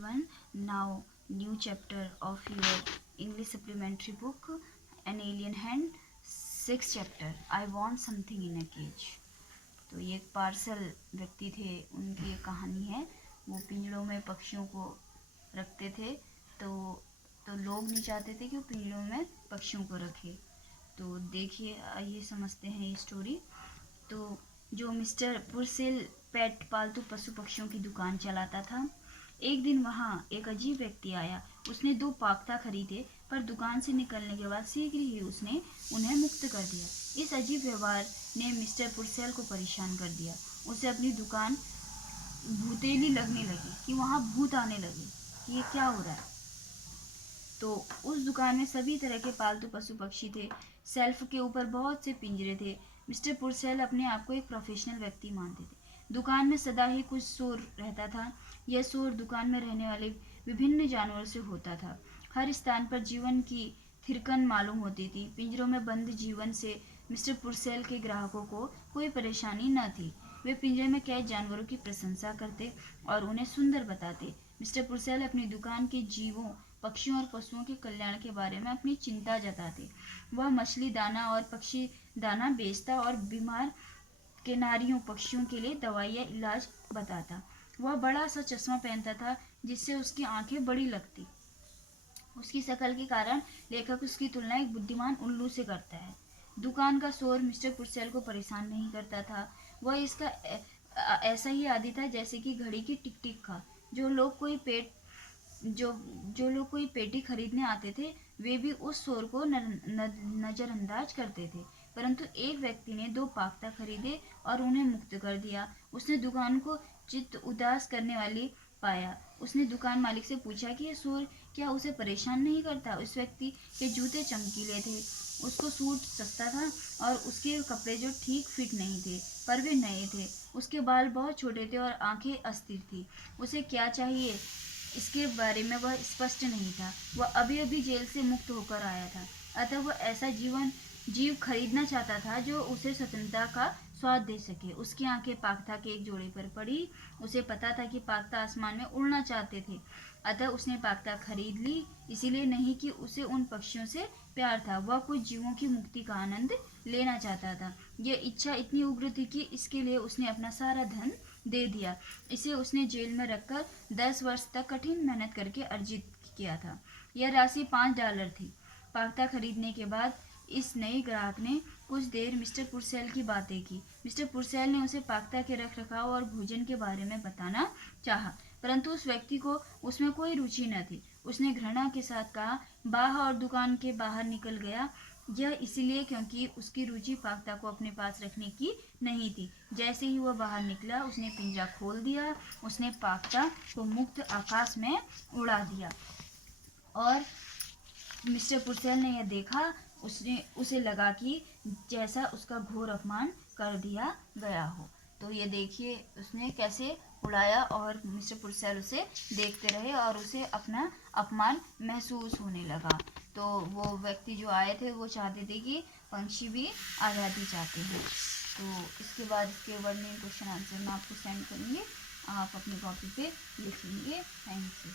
everyone. Now, new chapter of your English supplementary book, An Alien Hand, 6th chapter. I want something in a cage. तो ये एक parcel व्यक्ति थे, उनकी एक कहानी है। वो पिंजड़ों में पक्षियों को रखते थे, तो लोग नहीं चाहते थे कि वो पिंजड़ों में पक्षियों को रखे। तो देखिए, आइए समझते हैं ये स्टोरी। तो जो मिस्टर पुरसेल पेट पालतू पशु पक्षियों की दुकान चलाता था, एक दिन वहाँ एक अजीब व्यक्ति आया। उसने 2 पाख्ता खरीदे, पर दुकान से निकलने के बाद शीघ्र ही उसने उन्हें मुक्त कर दिया। इस अजीब व्यवहार ने मिस्टर पुरसेल को परेशान कर दिया। उसे अपनी दुकान भूतेली लगने लगी कि वहाँ भूत आने लगे कि ये क्या हो रहा है। तो उस दुकान में सभी तरह के पालतू पशु पक्षी थे। शेल्फ के ऊपर बहुत से पिंजरे थे। मिस्टर पुरसेल अपने आप को एक प्रोफेशनल व्यक्ति मानते थे। दुकान में सदा ही कुछ शोर रहता था। यह शोर दुकान में रहने वाले विभिन्न जानवरों से होता था। हर स्थान पर जीवन की थिरकन मालूम होती थी। पिंजरों में बंद जीवन से मिस्टर पुरसेल के ग्राहकों को कोई परेशानी न थी। वे पिंजरे में कैद जानवरों की प्रशंसा करते और उन्हें सुंदर बताते। मिस्टर पुरसेल अपनी दुकान के जीवों, पक्षियों और पशुओं के कल्याण के बारे में अपनी चिंता जताते। वह मछली दाना और पक्षी दाना बेचता और बीमार किनारियों पक्षियों के लिए दवाइयाँ इलाज बताता। वह बड़ा सा चश्मा पहनता था जिससे उसकी आंखें बड़ी लगती। उसकी शक्ल के कारण लेखक उसकी तुलना एक बुद्धिमान उल्लू से करता है। दुकान का शोर मिस्टर पुरसेल को परेशान नहीं करता था। वह इसका ऐसा ही आदी था जैसे कि घड़ी की टिक टिक का। जो लोग कोई पेटी खरीदने आते थे, वे भी उस शोर को नजरअंदाज करते थे। परंतु एक व्यक्ति ने 2 पाख्ता खरीदे और उन्हें मुक्त कर दिया। उसने दुकान को चित्त उदास करने वाली पाया। उसने दुकान मालिक से पूछा कि यह शोर क्या उसे परेशान नहीं करता। उस व्यक्ति के जूते चमकीले थे, उसको सूट सस्ता था और उसके कपड़े जो ठीक फिट नहीं थे, पर वे नए थे। उसके बाल बहुत छोटे थे और आंखें अस्थिर थी। उसे क्या चाहिए इसके बारे में वह स्पष्ट नहीं था। वह अभी अभी जेल से मुक्त होकर आया था, अतः वह ऐसा जीव खरीदना चाहता था जो उसे स्वतंत्रता का स्वाद दे सके। उसकी आंखें पाख्ता के एक जोड़े पर पड़ी। उसे पता था कि पाख्ता आसमान में उड़ना चाहते थे, अतः उसने पाख्ता खरीद ली। इसीलिए नहीं कि उसे उन पक्षियों से प्यार था, वह कुछ जीवों की मुक्ति का आनंद लेना चाहता था। यह इच्छा इतनी उग्र थी कि इसके लिए उसने अपना सारा धन दे दिया। इसे उसने जेल में रखकर 10 वर्ष तक कठिन मेहनत करके अर्जित किया था। यह राशि $5 थी। पाख्ता खरीदने के बाद इस नए ग्राहक ने कुछ देर मिस्टर पुरसेल की बातें की। मिस्टर पुरसेल ने उसे पाख्ता के रख रखाव और भोजन के बारे में बताना चाहा, परंतु उस व्यक्ति को उसमें कोई रुचि न थी। उसने घृणा के साथ कहा, बाह, और दुकान के बाहर निकल गया। यह इसलिए क्योंकि उसकी रुचि पाख्ता को अपने पास रखने की नहीं थी। जैसे ही वह बाहर निकला, उसने पिंजरा खोल दिया। उसने पाख्ता को मुक्त आकाश में उड़ा दिया और मिस्टर पुरसेल ने यह देखा। उसे लगा कि जैसा उसका घोर अपमान कर दिया गया हो। तो ये देखिए उसने कैसे उड़ाया और मिस्टर पुरसेल उसे देखते रहे और उसे अपना अपमान महसूस होने लगा। तो वो व्यक्ति जो आए थे वो चाहते थे कि पंछी भी आज़ादी चाहते हैं। तो इसके बाद इसके वर्णन क्वेश्चन आंसर मैं आपको सेंड करूँगी, आप अपनी कॉपी पे लिखेंगे। Thank you.